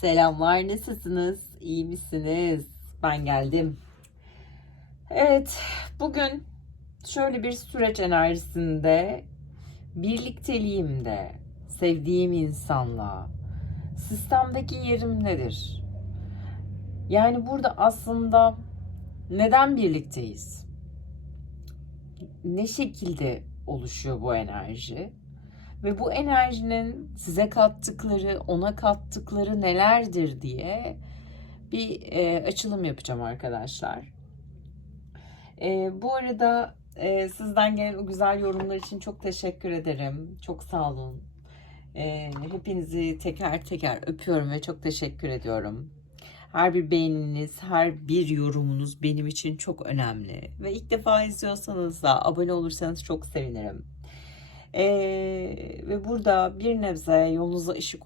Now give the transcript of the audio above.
Selamlar, nasılsınız? İyi misiniz? Ben geldim. Evet, bugün şöyle bir süreç enerjisinde birlikteliğimde, sevdiğim insanla, sistemdeki yerim nedir? Yani burada aslında neden birlikteyiz? Ne şekilde oluşuyor bu enerji? Ve bu enerjinin size kattıkları, ona kattıkları nelerdir diye bir e, açılım yapacağım arkadaşlar. E, bu arada e, sizden gelen o güzel yorumlar için çok teşekkür ederim. Çok sağ olun. E, hepinizi teker teker öpüyorum ve çok teşekkür ediyorum. Her bir beğeniniz, her bir yorumunuz benim için çok önemli. Ve ilk defa izliyorsanız da abone olursanız çok sevinirim. Ee, ve burada bir nebze yolunuza ışık